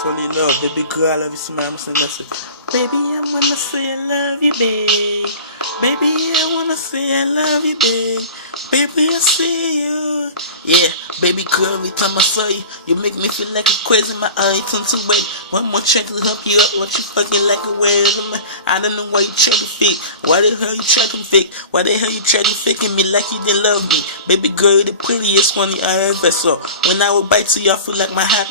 Totally love, baby girl, I love you so much. I'm saying that's it. Baby, I wanna say I love you, babe. Baby, I wanna say I love you, babe. Baby, I see you. Yeah, baby girl, every time I saw you, you make me feel like a crazy. My eye turn to wait. One more check to help you up. What you fucking like a way? I don't know why you try to fake. Why the hell you try to fake? Why the hell you try to faking me like you didn't love me? Baby girl, you're the prettiest one I ever saw. When I would bite to you, I feel like my heart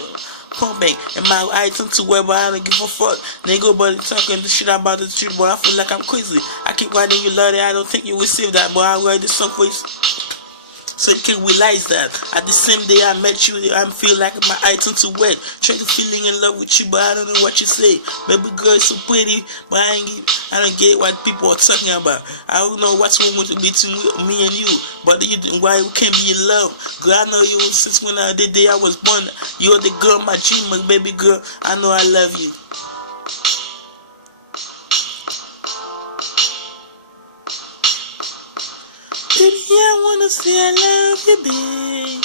pumping and my eye turn to where I don't give a fuck. Nigga, buddy talking the shit about the street, boy. I feel like I'm crazy. I keep writing you love it. I don't think you receive that, but I write this song for you. So you can realize that at the same day I met you, I feel like my eye turned to wet. Try to feeling in love with you, but I don't know what you say. Baby girl is so pretty, but I don't get what people are talking about. I don't know what's wrong with between me and you, but why we can't be in love? Girl, I know you since when the day I was born. You're the girl, my dream, my baby girl. I know I love you. Baby, I wanna say I love you, babe.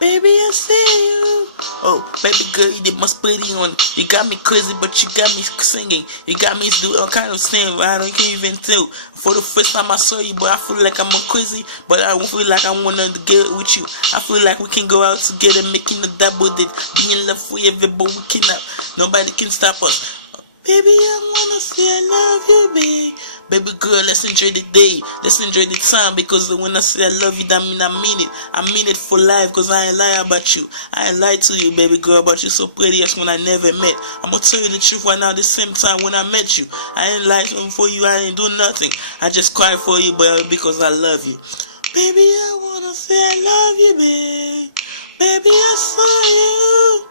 Baby, I see you. Oh, baby girl, you did my spitty on. You got me crazy, but you got me singing. You got me doing all kind of things I don't even tell. For the first time I saw you, but I feel like I'm crazy, but I feel like I wanna get with you. I feel like we can go out together, making a double date, be in love forever, but we cannot. Nobody can stop us. Baby, I wanna say I love you, babe. Baby girl, let's enjoy the day. Let's enjoy the time, because when I say I love you, that mean I mean it. I mean it for life, because I ain't lie about you. I ain't lie to you, baby girl, but you so pretty as when I never met. I'm gonna tell you the truth right now, the same time when I met you. I ain't lie for you, I ain't do nothing. I just cry for you, but because I love you. Baby, I wanna say I love you, babe. Baby, I saw you.